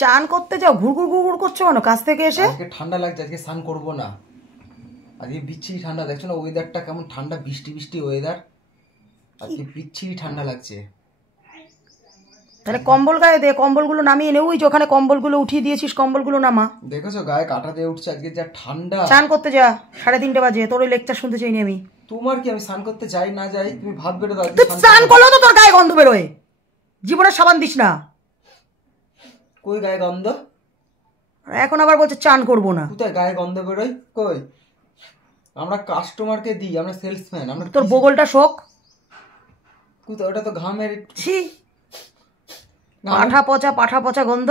চান করতে যাও ঘুরঘুর ঘুরঘুর করছো কেন কাছ থেকে এসে? আজকে ঠান্ডা লাগছে, আজকে স্নান করবো না। আজকে বিচ্ছিরি ঠান্ডা, দেখছো না ওয়েদারটা কেমন ঠান্ডা, বৃষ্টি বৃষ্টি ওয়েদার। আজকে বিচ্ছিরি ঠান্ডা লাগছে। তাহলে কম্বল গায়ে দে, কম্বলগুলো নামিয়ে নে। ওই যে ওখানে কম্বলগুলো উঠিয়ে দিয়েছিস, কম্বলগুলো নামা। দেখেছো গায়ে কাটা দিয়ে উঠছে, আজকে যা ঠান্ডা। চান করতে যা, 3:30 বাজে। তোর ওই লেকচার শুনতে চাইনি আমি। তোমার কি, আমি স্নান করতে যাই না যাই তুমি ভাত বেড়ে দাও। তুই স্নান করলেও তো তোর গায়ে গন্ধ বেরোয়, জীবনে সাবান দিস না। কই গায়ে গন্ধ? এখন আবার বলছে চান করবো না। কোথায় গায়ে গন্ধ বেরোয়? কই? আমরা কাস্টমারকে দিই, আমরা সেলসম্যান। আমরা তোর বগলটা শোক। কোথায়? ওটা তো ঘামের। ছি, পাঠা পচা গন্ধ।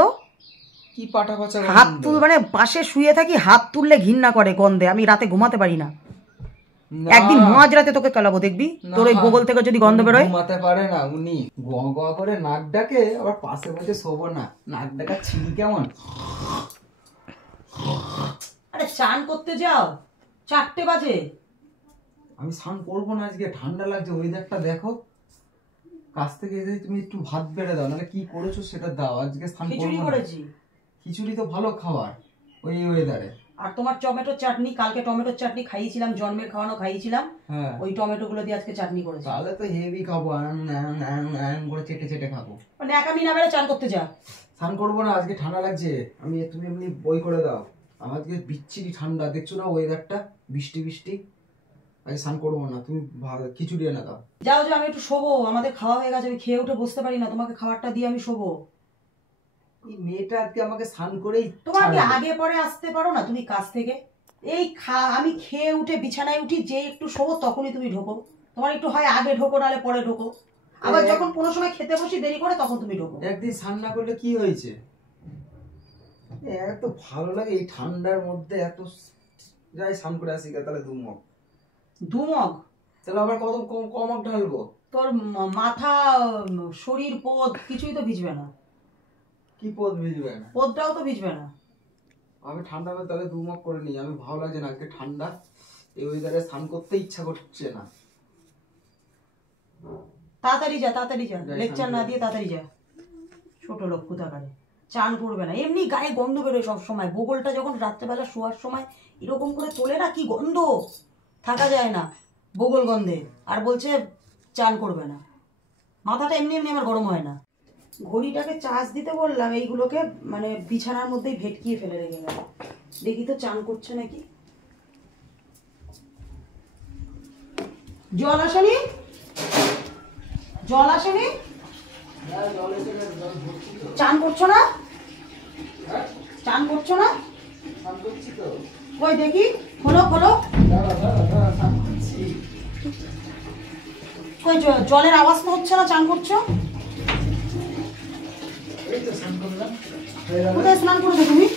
কি পাঠা পচা? হাত তুল, মানে পাশে শুয়ে থাকি, হাত তুললে ঘৃণা করে গন্ধে। আমি রাতে ঘুমাতে পারি না। একদিন মাঝ রাতে তোকে কালাবো, দেখবি তোর ওই বগল থেকে যদি গন্ধ বেরোয়। ঘুমাতে পারে না উনি, গোয়া গোয়া করে নাক ডাকে, আবার পাশে বসে শোবো না। নাক ডাকা ছিড়ি কেমন? আরে চান করতে যাও, 4টে বাজে। আমি স্নান করবো না আজকে, ঠান্ডা লাগছে। ওয়েদারটা দেখো। কাছ থেকে এসে তুমি একটু ভাত বেড়ে দাও, নাহলে কি করেছো সেটা দাও। আজকে স্নান করবো না। খিচুড়ি তো ভালো খাবার ওই ওয়েদারে। আর তোমার টমেটোর চাটনি, কালকে টমেটোর চাটনি খাইয়েছিলাম, জন্মের খাওয়ানো খাইয়েছিলাম। হ্যাঁ, ওই টমেটো গুলো দিয়ে আজকে চাটনি করেছি। তাহলে তো হেভি খাবো, করে চেটে চেটে খাবো। মানে একা মিনা বেড়ে চান করতে যা। স্নান করবো না আজকে, ঠান্ডা লাগছে। তুমি এমনি বই করে দাও। আমাকে বিচ্ছিরি ঠান্ডা, দেখছো না ওয়েদারটা, বৃষ্টি বৃষ্টি। আজকে স্নান করবো না, তুমি খিচুড়ি এনে দাও। যাও যাও, আমি একটু শোবো। আমাদের খাওয়া হয়ে গেছে, আমি খেয়ে উঠে বসতে পারি না। তোমাকে খাবারটা দিয়ে আমি শোবো। এই মেয়েটা আজকে আমাকে স্নান করেই, তোমার কি আগে পরে আসতে পারো না তুমি কাজ থেকে? এই আমি খেয়ে উঠে বিছানায় উঠি, যে একটু শোবো তখনই তুমি ঢোকো। তোমার একটু হয় আগে ঢোকো, নাহলে পরে ঢোকো। আবার যখন কোনো সময় খেতে বসি দেরি করে, তখন তুমি ঢোকো। একদিন স্নান না করলে কি হয়েছে? এত ভালো লাগে এই ঠান্ডার মধ্যে, এত যাই স্নান করে আসি। তাহলে 2 মগ। তাহলে আবার কত কমক ঢালবো? তোর মাথা, শরীর, পদ কিছুই তো ভিজবে না। কি পদ ভিজবে না? পদটাও তো ভিজবে না। আমি ঠান্ডা হবে তাহলে 2 মগ করে নিই। আমি ভালো লাগছে না আজকে ঠান্ডা, এই ওয়েদারে স্নান করতে ইচ্ছা করছে না। তাড়াতাড়ি যা, লেকচার না দিয়ে তাড়াতাড়ি যা। ছোট লোক কোথাকারে। চান করবে না, এমনি গায়ে গন্ধ বেরোয় সব সময়। বগলটা যখন রাত্রেবেলা শোয়ার সময় এরকম করে তোলে না, কি গন্ধ, থাকা যায় না বগল গন্ধে। আর বলছে চান করবে না। মাথাটা এমনি এমনি আমার গরম হয় না। ঘড়িটাকে চার্জ দিতে বললাম, এইগুলোকে মানে বিছানার মধ্যেই ভেটকিয়ে ফেলে রেখে গেল। দেখি তো চান করছে নাকি। জল আসেনি? চান করছো না? ওই দেখি, খোলো। ওই জলের আওয়াজ তো হচ্ছে না, চান করছো? কোথায় স্নান করেছো তুমি?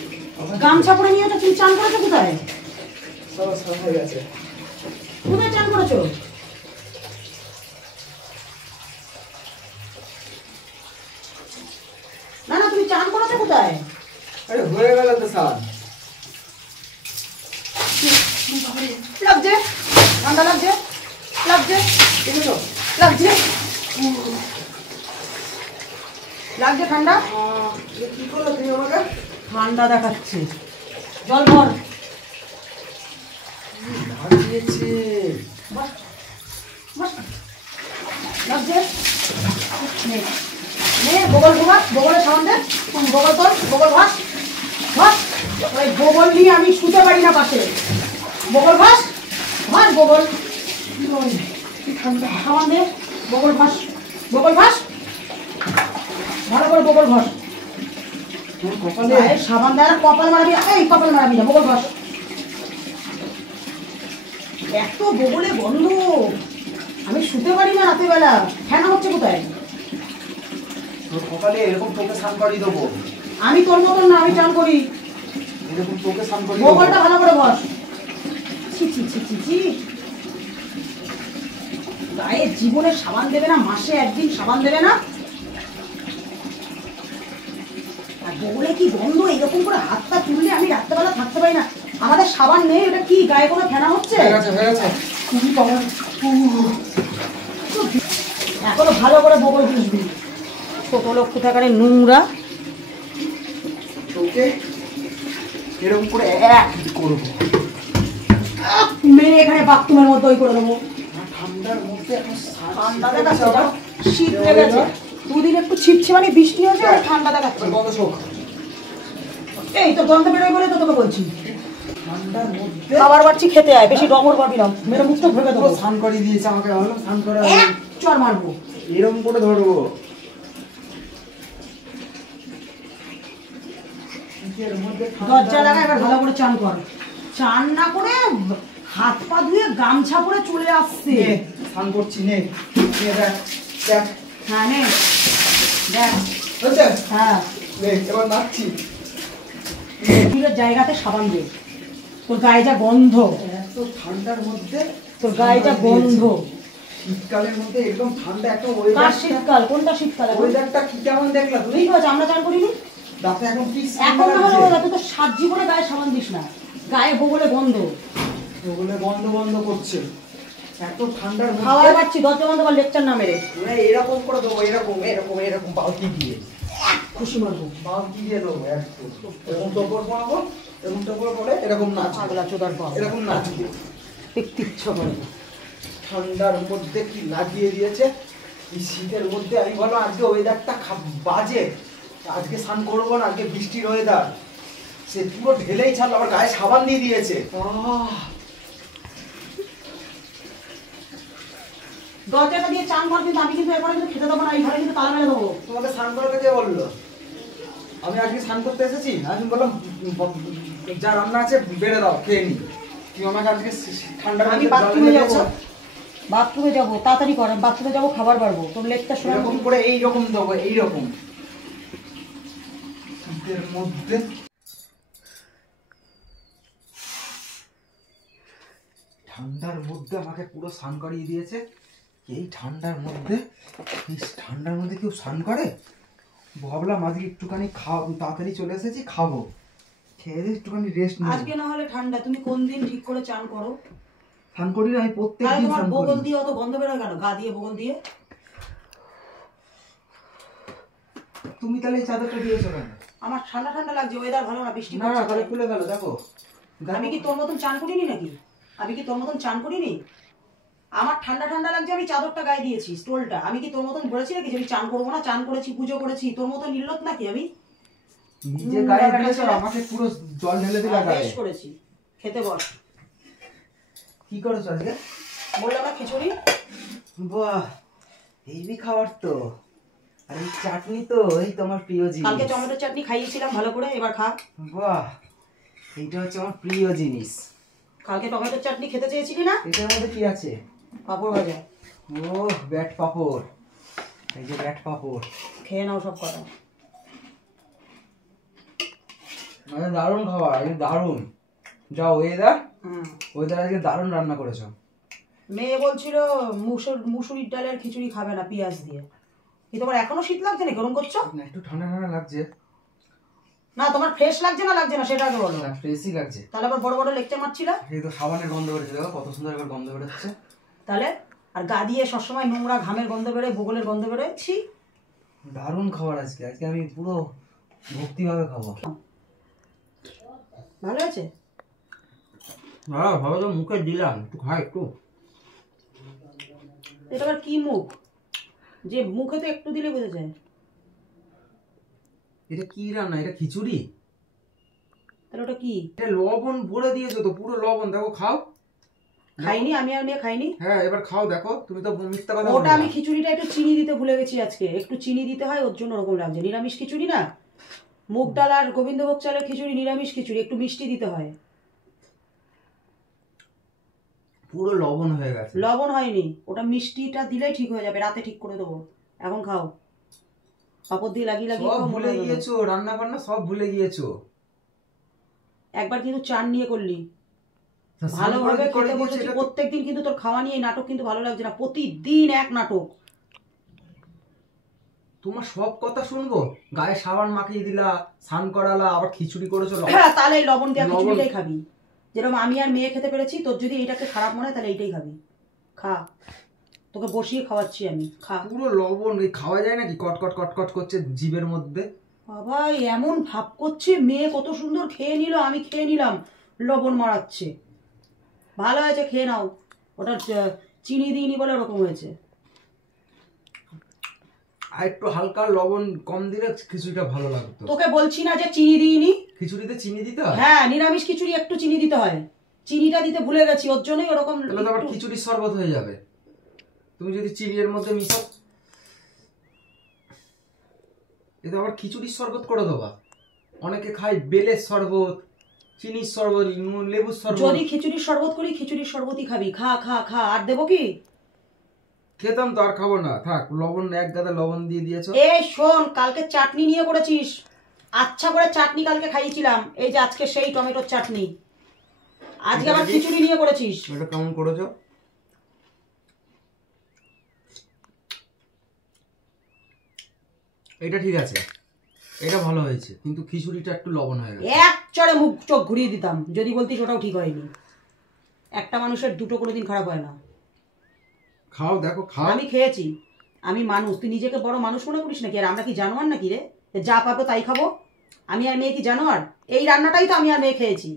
গামছা পরে নিয়েছো, তুমি চান করেছো কোথায়? কোথায় চান করেছো? না তুমি চান করেছো কোথায়? আরে হয়ে গেল তো স্নান। লাগছে, ঠান্ডা লাগছে ঠান্ডা। কি করলো তুমি আমাকে? ঠান্ডা দেখাচ্ছে। জল ভর। লাগছে। বগল ঘুমা, বগলের সামনে দে, বগল তোর, বগল ভাস। ওই বগল নিয়ে আমি শুতে পারি না পাশে। বগল ভাস, বগল সামান দে, বগল ভাস। ভালো করে বগল ভাস। সাবান দেয় কপাল মারাবি, এই কপাল মারাবি না, বগল ভাস। এত বগলে গন্ধ, আমি শুতে পারি না রাতের বেলা। ফ্যান হচ্ছে কোথায়? সকালে এরকম তোকে স্নান করিয়ে দেবো। আমি তোর মতন না, আমি চান করি। এরকম তোকে স্নান করিয়ে বগলটা ভালো করে বস। গায়ে জীবনে সাবান দেবে না, মাসে একদিন সাবান দেবে না। আর বগলে কি গন্ধ, এরকম করে হাতটা তুললে আমি রাত্রেবেলা থাকতে পারি না। আমাদের সাবান নেই, এটা কি গায়ে কোনো ফেনা হচ্ছে? এখনো ভালো করে বগল ঘুষবি। ছোট লোক কোথাকারে নোংরা। তোকে এরকম করে এক করবো, মেরে এখানে বাথরুমের মধ্যে ওই করে দেবো। ঠান্ডার মধ্যে এখন ঠান্ডা দেখাচ্ছে, শীত লেগেছে, দুদিন একটু ছিটছে মানে বৃষ্টি হয়েছে আর ঠান্ডা দেখাচ্ছে। গন্ধ শোক, এই তো গন্ধ বেরোয় বলে তো তোকে বলছি ঠান্ডার মধ্যে খাবার বাড়ছি, খেতে আয়, বেশি ডমর পাবি না, মেরে মুখটা ভেবে দেবো। স্নান করে দিয়েছে আমাকে, ভাবলাম স্নান করা চর মারবো, এরকম করে ধরবো। দরজা লাগা, এবার ভালো করে চান কর। চান না করে হাত পা ধুয়ে গামছা পরে চলে আসছে। স্নান করছি, নে দেখ দেখ, হ্যাঁ নে দেখ, হচ্ছে হ্যাঁ এবার নাচছি। জায়গাতে সাবান দে, তোর গায়ে যা গন্ধ, এত ঠান্ডার মধ্যে তোর গায়ে যা গন্ধ। শীতকালের মধ্যে এরকম ঠান্ডা একটা কার শীতকাল? কোনটা শীতকাল? ওয়েদারটা কি কেমন দেখলা তুমি? ঠিক আছে, আমরা চান করিনি দাঁতে এখন কি এখন না হলে ওরা তো সাত জীবনে গায়ে সাবান দিস না, গায়ে বগলে গন্ধ, ওগুলো বন্ধ বন্ধ করছে এত ঠান্ডার মধ্যে। খাওয়ার পাচ্ছি, দরজা বন্ধ কর, লেকচার না মেরে। এরকম করে দেবো, এরকম এরকম এরকম বালতি দিয়ে খুশি মারবো, বালতি দিয়ে দেবো একটু, এরকম টপর বানাবো, এরকম টপর পরে এরকম নাচ, আগলা চোদার পর এরকম নাচ দিয়ে দেখতে ইচ্ছা করে না। ঠান্ডার মধ্যে কি লাগিয়ে দিয়েছে এই শীতের মধ্যে। আমি বললাম আজকে ওয়েদারটা বাজে, আজকে স্নান করবো না, আজকে বৃষ্টির ওয়েদার, সে পুরো ঢেলেই ছাড়লো, আমার গায়ে সাবান দিয়ে দিয়েছে। দরজাটা দিয়ে চান কর, কিন্তু আমি কিন্তু এরপরে কিন্তু খেতে দেবো না, এই ঘরে কিন্তু তালা মেরে দেবো। তোমাকে স্নান করাতে কে বললো? আমি আজকে স্নান করতে এসেছি, আমি বললাম যা রান্না আছে বেড়ে দাও, খেয়ে নি। তুমি আমাকে আজকে ঠান্ডার আমি বাথরুমে যাবো, বাথরুমে যাবো, তাড়াতাড়ি কর, বাথরুমে যাবো, খাবার বাড়বো, তোর লেকটা শোনা এরকম করে এইরকম দেবো, এইরকম শীতের মধ্যে। ঠান্ডার মধ্যে আমাকে পুরো স্নান করিয়ে দিয়েছে। এই ঠান্ডার মধ্যে, এই ঠান্ডার মধ্যে কেউ স্নান করে? ভাবলাম আজকে একটুখানি তাড়াতাড়ি চলে এসেছি, খাবো, খেয়ে দিয়ে একটুখানি রেস্ট নিই। আজকে না হলে ঠান্ডা, তুমি কোন দিন ঠিক করে চান করো? স্নান করি না আমি প্রত্যেকদিন তোমার স্নান করি। বগল দিয়ে অত গন্ধ বেরোয় কেন? গা দিয়ে বগল দিয়ে। তুমি তাহলে এই চাদরটা দিয়েছো কেন? আমার ঠান্ডা ঠান্ডা লাগছে, ওয়েদার ভালো না, বৃষ্টি না না, পড়ছে। তাহলে খুলে গেল, দেখো। আমি কি তোর মতন চান করিনি নাকি? আমি কি তোর মতন চান করিনি? আমার ঠান্ডা ঠান্ডা লাগছে, আমি চাদরটা গায়ে দিয়েছি, স্টোলটা। আমি কি তোর মতন বলেছি নাকি যে আমি চান করবো না? চান করেছি, পুজো করেছি, তোর মতন নির্লত নাকি আমি? নিজে গায়ে দিয়েছো, আমাকে পুরো জল ঢেলে দিলা গায়ে। বেশ করেছি, খেতে বস। কি করেছো আজকে? বললাম না খিচুড়ি। বাহ, হেভি খাবার তো। আর এই চাটনি তো এই তোমার প্রিয় জিনিস। কালকে টমেটো চাটনি খাইয়েছিলাম ভালো করে, এবার খা। বাহ, এইটা হচ্ছে আমার প্রিয় জিনিস। কালকে টমেটো চাটনি খেতে চেয়েছিলি না? এটার মধ্যে কি আছে? পাঁপড় ভাজা। ও ব্যাট পাপড়, এই যে ব্যাট পাপড়, খেয়ে নাও সব কটা। মানে দারুণ খাবার, আজকে দারুণ। যা ওয়েদার, হুম, ওয়েদার আজকে দারুণ রান্না করেছো। মেয়ে বলছিল মুসুরির ডালের খিচুড়ি খাবে না পেঁয়াজ দিয়ে। কি তোমার এখনো শীত লাগছে না? গরম করছো না, একটু ঠান্ডা ঠান্ডা লাগছে। না? তোমার ফ্রেশ লাগছে না লাগছে না সেটা আগে বলো। না, ফ্রেশই লাগছে। তাহলে আবার বড় বড় লেকচার মারছিল। এই তো সাবানের গন্ধ বেরোচ্ছে, দেখো কত সুন্দর এবার গন্ধ বেরোচ্ছে। তাহলে আর গা দিয়ে সবসময় নোংরা ঘামের গন্ধ বেরোয়, বগলের গন্ধ বেরোয়। ছি, দারুণ খাবার আজকে, আজকে আমি পুরো ভক্তিভাবে খাবো। ভালো আছে? হ্যাঁ ভালো, তো মুখে দিলাম, একটু খাই একটু। এটা আবার কি মুখ যে মুখে তো একটু দিলে বোঝা যায়। এটা কি রান্না? এটা খিচুড়ি? তাহলে ওটা কি? এটা লবণ ভরে দিয়েছো তো, পুরো লবণ, দেখো খাও। খাইনি আমি, আর মেয়ে খাইনি। হ্যাঁ এবার খাও, দেখো। তুমি তো মিথ্যা কথা ওটা আমি খিচুড়িটা একটু চিনি দিতে ভুলে গেছি আজকে, একটু চিনি দিতে হয়, ওর জন্য ওরকম লাগছে। নিরামিষ খিচুড়ি না, মুগ ডাল আর গোবিন্দভোগ চালের খিচুড়ি, নিরামিষ খিচুড়ি, একটু মিষ্টি দিতে হয়। পুরো লবণ হয়ে গেছে। লবণ হয়নি, ওটা মিষ্টিটা দিলেই ঠিক হয়ে যাবে, রাতে ঠিক করে দেবো। এখন খাও, পাপড় দিয়ে লাগিয়ে লাগিয়ে সব খাও, ভুলে মনে হবে। গিয়েছো, রান্না বান্না সব ভুলে গিয়েছো। একবার কিন্তু চান নিয়ে করলি, তা স্নান ভালোভাবে করে খেতে দিয়েছো, বসেছি। এটা তো- প্রত্যেকদিন কিন্তু তোর খাওয়া নিয়ে এই নাটক কিন্তু ভালো লাগছে না, প্রতিদিন এক নাটক। তোমার সব কথা শুনবো? গায়ে সাবান মাখিয়ে দিলা, স্নান করালা, আবার খিচুড়ি করেছো। হ্যাঁ, তাহলে এই লবণ দেওয়া লবণ- খিচুড়িটাই খাবি। যেরকম আমি আর মেয়ে খেতে পেরেছি, তোর যদি এইটাকে খারাপ মনে হয় তাহলে এইটাই খাবি। খা, তোকে বসিয়ে খাওয়াচ্ছি আমি, খা। পুরো লবণ, এই খাওয়া যায় নাকি? কট কট কট কট করছে জিভের মধ্যে। বাবা এমন ভাব করছে, মেয়ে কত সুন্দর খেয়ে নিল, আমি খেয়ে নিলাম, লবণ মারাচ্ছে। ভালো হয়েছে, খেয়ে নাও। ওটা চিনি দিইনি বলে ওরকম হয়েছে। আর একটু হালকা লবণ কম দিলে খিচুড়িটা ভালো লাগতো। তোকে বলছি না যে চিনি দিইনি? খিচুড়িতে চিনি দিতে হয়? হ্যাঁ, নিরামিষ খিচুড়ি একটু চিনি দিতে হয়। চিনিটা দিতে ভুলে গেছি, ওর জন্যই ওরকম। তাহলে তো আবার খিচুড়ির শরবত হয়ে যাবে। তুমি যদি চিনি এর মধ্যে মিশাও, এটা আবার খিচুড়ির শরবত করে দেবা। অনেকে খায় বেলের শরবত, চিনির শরবত, লেবুর শরবত। যদি খিচুড়ির শরবত করি, খিচুড়ির শরবতই খাবি। খা খা খা, আর দেবো কি? খেতাম তো, আর খাবো না, থাক। লবণ এক গাদা লবণ দিয়ে দিয়েছো। এই শোন, কালকে চাটনি নিয়ে করেছিস, আচ্ছা করে চাটনি কালকে খাইয়েছিলাম। এই যে আজকে সেই টমেটোর চাটনি, আজকে আবার খিচুড়ি নিয়ে করেছিস। এটা কেমন করেছো? এটা ঠিক আছে, এটা ভালো হয়েছে, কিন্তু খিচুড়িটা একটু লবণ হয়ে গেছে। এক চড়ে মুখ চোখ ঘুরিয়ে দিতাম যদি বলতিস ওটাও ঠিক হয়নি। একটা মানুষের দুটো কোনোদিন খারাপ হয় না। খাও, দেখো, খাও। আমি খেয়েছি, আমি মানুষ। তুই নিজেকে বড় মানুষ মনে করিস নাকি? আর আমরা কি জানোয়ার নাকি রে? যা পাবো তাই খাবো? আমি আর মেয়ে কি জানোয়ার? এই রান্নাটাই তো আমি আর মেয়ে খেয়েছি।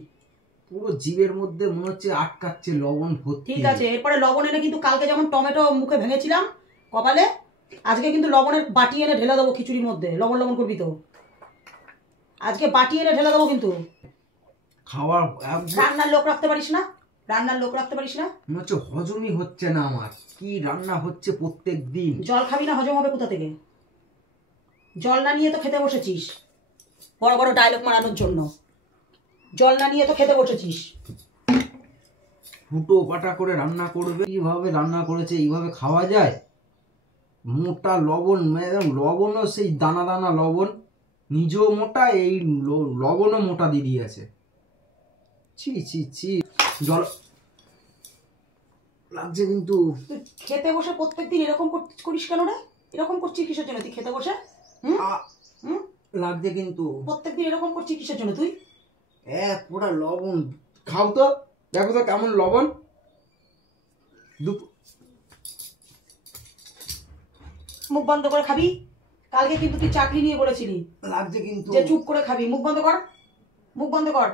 পুরো জিভের মধ্যে মনে হচ্ছে আটকাচ্ছে, লবণ ভর্তি। ঠিক আছে, এরপরে লবণ এনে, কিন্তু কালকে যেমন টমেটো মুখে ভেঙেছিলাম কপালে, আজকে কিন্তু লবণের বাটি এনে ঢেলে দেবো খিচুড়ির মধ্যে। লবণ লবণ করবি তো? আজকে বাটি এনে ঢেলে দেবো কিন্তু। খাওয়ার রান্নার লোক রাখতে পারিস না? রান্নার লোক রাখতে পারিস না? মনে হচ্ছে হজমই হচ্ছে না আমার। কি রান্না হচ্ছে প্রত্যেক দিন। জল খাবি না? হজম হবে কোথা থেকে? জল না নিয়ে তো খেতে বসেছিস বড় বড় ডায়লগ মারানোর জন্য। জল না নিয়ে তো খেতে বসেছিস। ফুটো পাটা করে রান্না করবে, কিভাবে রান্না করেছে এইভাবে খাওয়া যায়? মোটা লবণ, একদম লবণও সেই দানা দানা লবণ, নিজেও মোটা, এই লবণও মোটা দিয়ে দিয়েছে। ছি ছি ছি, জল লাগছে কিন্তু। তুই খেতে বসে প্রত্যেকদিন এরকম করিস কেন রে? এরকম করছিস কিসের জন্য তুই খেতে বসে? লাগছে কিন্তু। প্রত্যেকদিন এরকম করছিস কিসের জন্য তুই? এক পুরা লবণ। খাও তো, দেখো তো কেমন লবণ। মুখ বন্ধ করে খাবি। কালকে কিন্তু তুই চাকরি নিয়ে বলেছিলি। লাগছে কিন্তু, যে চুপ করে খাবি। মুখ বন্ধ কর, মুখ বন্ধ কর,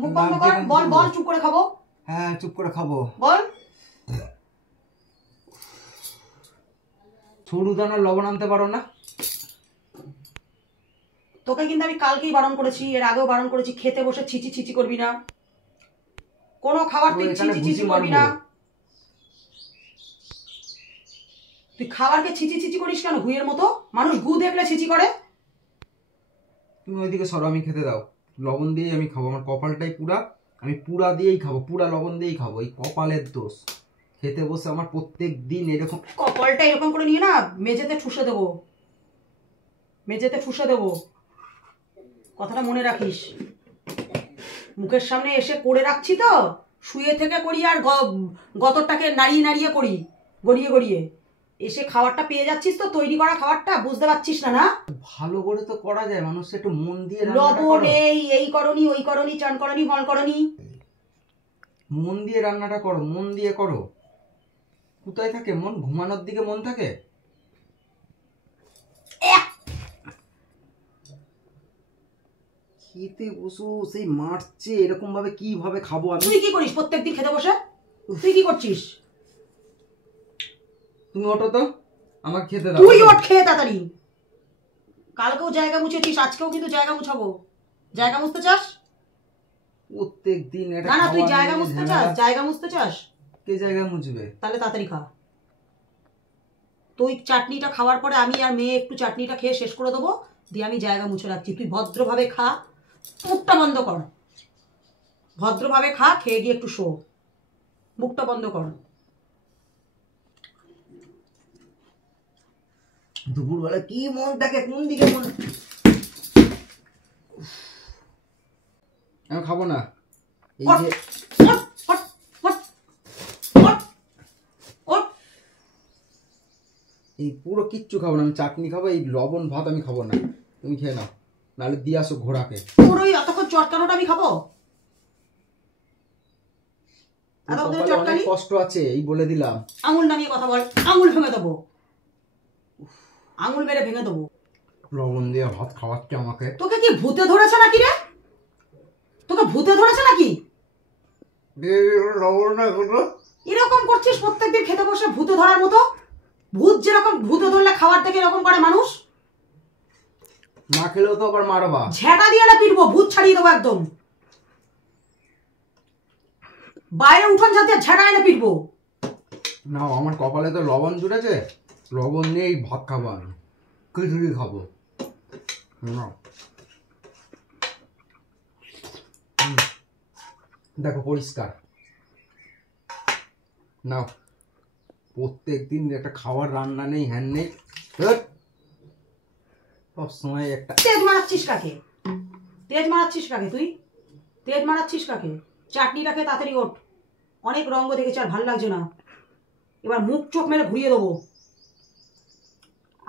মুখ বন্ধ কর। বল বল, চুপ করে খাবো। হ্যাঁ, চুপ করে খাবো। বল। সরু দানার লবণ আনতে পারো না? তোকে কিন্তু আমি কালকেই বারণ করেছি, এর আগেও বারণ করেছি, খেতে বসে ছিচি ছিচি করবি না। কোনো খাবার তুই ছিচি ছিচি করবি না। তুই খাবারকে ছিচি ছিচি করিস কেন ঘুয়ের মতো? মানুষ গু দেখলে ছিচি করে। তুমি ওইদিকে সরো, আমি খেতে দাও। লবণ দিয়েই আমি খাবো, আমার কপালটাই পুরা। আমি পুরা দিয়েই খাবো, পুরা লবণ দিয়েই খাবো। এই কপালের দোষ। খেতে বসে আমার প্রত্যেক দিন এরকম। কপালটা এরকম করে নিয়ে না মেঝেতে ঠুসে দেবো, মেঝেতে ঠুসে দেবো। কথাটা মনে রাখিস। মুখের সামনে এসে করে রাখছি তো, শুয়ে থেকে করি আর গতরটাকে নাড়িয়ে নাড়িয়ে করি, গড়িয়ে গড়িয়ে। এসে খাবারটা পেয়ে যাচ্ছিস তো, তৈরি করা খাবারটা বুঝতে পারছিস না? না ভালো করে তো করা যায়, মানুষ একটু মন দিয়ে লবণ এই করনি ওই করনি, চান করনি ফল করনি। মন দিয়ে রান্নাটা করো, মন দিয়ে করো। কোথায় থাকে মন? ঘুমানোর দিকে মন থাকে? খেতে বসো, সেই মারছে এরকম ভাবে, কিভাবে খাবো আমি? তুই কি করিস প্রত্যেকদিন খেতে বসে? তুই কি করছিস? তুমি ওঠো তো, আমাকে খেতে দাও। তুই ওঠ, খেয়ে তাড়াতাড়ি। কালকেও জায়গা মুছেছিস, আজকেও কিন্তু জায়গা মুছাবো। জায়গা মুছতে চাস? প্রত্যেক দিন এটা। না না, তুই জায়গা মুছতে চাস? জায়গা মুছতে চাস? কে জায়গা মুছবে? তাহলে তাড়াতাড়ি খা। তুই চাটনিটা খাওয়ার পরে আমি আর মেয়ে একটু চাটনিটা খেয়ে শেষ করে দেবো, দিয়ে আমি জায়গা মুছে রাখছি। তুই ভদ্রভাবে খা, মুখটা বন্ধ কর। ভদ্রভাবে খা, খেয়ে গিয়ে একটু শো। মুখটা বন্ধ কর। দুপুরবেলা কি মন থাকে, কোন দিকে মন? আমি খাবো না। এই যে এই পুরো কিচ্ছু খাবো না, আমি চাটনি খাবো। এই লবণ ভাত আমি খাবো না, তুমি খেয়ে নাও, নাহলে দিয়ে আসো ঘোড়াকে। তোর ওই এতক্ষণ চটকানোটা আমি খাবো? অনেক কষ্ট আছে, এই বলে দিলাম। আঙুল নামিয়ে কথা বল, আঙুল ভেঙে দেবো, আঙুল মেরে ভেঙে দেবো। লবণ দিয়ে ভাত খাওয়াচ্ছে আমাকে। তোকে কি ভূতে ধরেছে নাকি রে? তোকে ভূতে ধরেছে নাকি? লবণ না এরকম করছিস প্রত্যেকদিন খেতে বসে ভূতে ধরার মতো। ভূত যেরকম ভূতে ধরলে খাবার থেকে এরকম করে মানুষ। না খেলেও তো আবার মারবা। ঝেঁটা দিয়ে না পিটবো, ভূত ছাড়িয়ে দেবো একদম। বাইরে উঠোন ঝাঁট দিয়ে ঝেঁটা এনে পিটবো। না আমার কপালে তো লবণ জুড়েছে, লবণ নিয়েই ভাত খাবো আমি, খিচুড়ি খাবো। না দেখো পরিষ্কার নাও, প্রত্যেক দিন একটা খাবার রান্না নেই, হ্যান নেই, সব সময় একটা। তেজ মারাচ্ছিস কাকে? তেজ মারাচ্ছিস কাকে তুই? তেজ মারাচ্ছিস কাকে? চাটনিটা খেয়ে তাড়াতাড়ি ওঠ, অনেক রঙ্গ দেখেছি আর ভালো লাগছে না। এবার মুখ চোখ মেরে ঘুরিয়ে দেবো,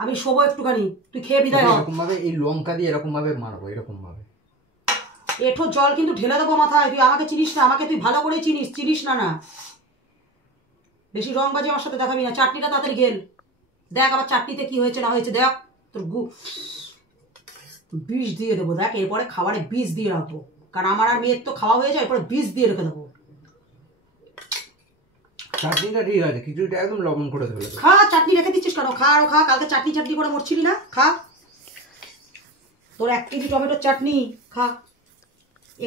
আমি শোবো একটুখানি, তুই খেয়ে বিদায় হ। এরকম ভাবে এই লঙ্কা দিয়ে এরকম ভাবে মারবো, এরকম ভাবে। এঠো জল কিন্তু ঢেলে দেবো মাথায়। তুই আমাকে চিনিস না, আমাকে তুই ভালো করে চিনিস, চিনিস না না। বেশি রং বাজে আমার সাথে দেখাবি না। চাটনিটা তাড়াতাড়ি গেল দেখ, আবার চাটনিতে কি হয়েছে না হয়েছে দেখ। তোর বিষ দিয়ে দেবো দেখ, এরপরে খাবারে বিষ দিয়ে রাখবো, কারণ আমার আর মেয়ের তো খাওয়া হয়ে যায়, এরপরে বিষ দিয়ে রেখে দেবো। চাটনিটা ঠিক আছে, খিচুড়িটা একদম লবণ করে ধরে। খা, চাটনি রেখে দিচ্ছিস কেন? খা আরো খা, কালকে চাটনি চাটনি করে মরছিলি না, খা। তোর 1 কেজি টমেটোর চাটনি খা,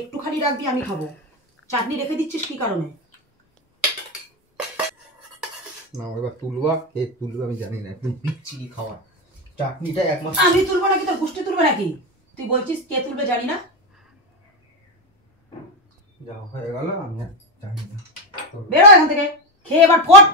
একটুখানি রাখবি, আমি খাবো। চাটনি রেখে দিচ্ছিস কি কারণে? না এবার তুলবা, কে তুলবে আমি জানি না, তুমি বিচ্ছিরি খাওয়া। চাটনিটা একমাত্র আমি তুলবো নাকি তোর গোষ্ঠী তুলবে নাকি? তুই বলছিস কে তুলবে জানি না। যা হয়ে গেল আমি জানি না। বেরো এখান থেকে, খেয়ে এবার ফট।